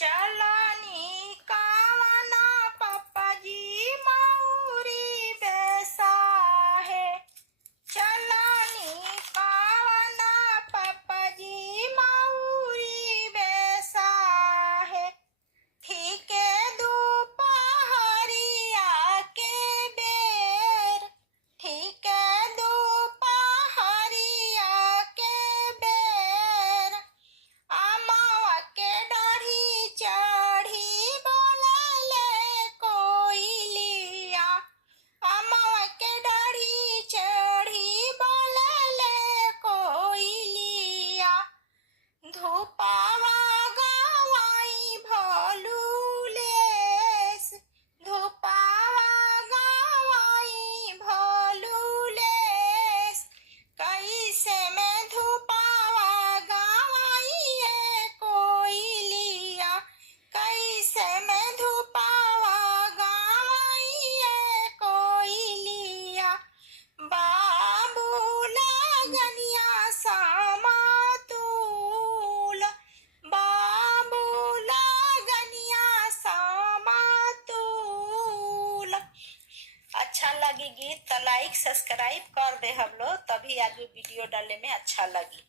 चलनी कावना पप्पा जी मऊरी बेसा है। चलनी कावना पप्पा जी मऊरी बेसा है। ठीक है दोपहरिया के बेर, ठीक है दोपहरिया के बेर, अमावा के डाढ़ी चढ़ी बोलले कोयलिया, अमावा के डाढ़ी चढ़ी बोलले कोयलिया। धूपावा गवाई भोलूलेस, धूपावा गवाई भोलूलेस, कैसे में धूपावा गवाई कोयलिया, कैसे में धूपावा गवाई कोयलिया। बाबू लगनिया समातुल, बाबू लगनिया समातुल। अच्छा लगी गीत तो लाइक सब्सक्राइब कर दे हम लोग, तभी आगे वीडियो डालने में अच्छा लगी।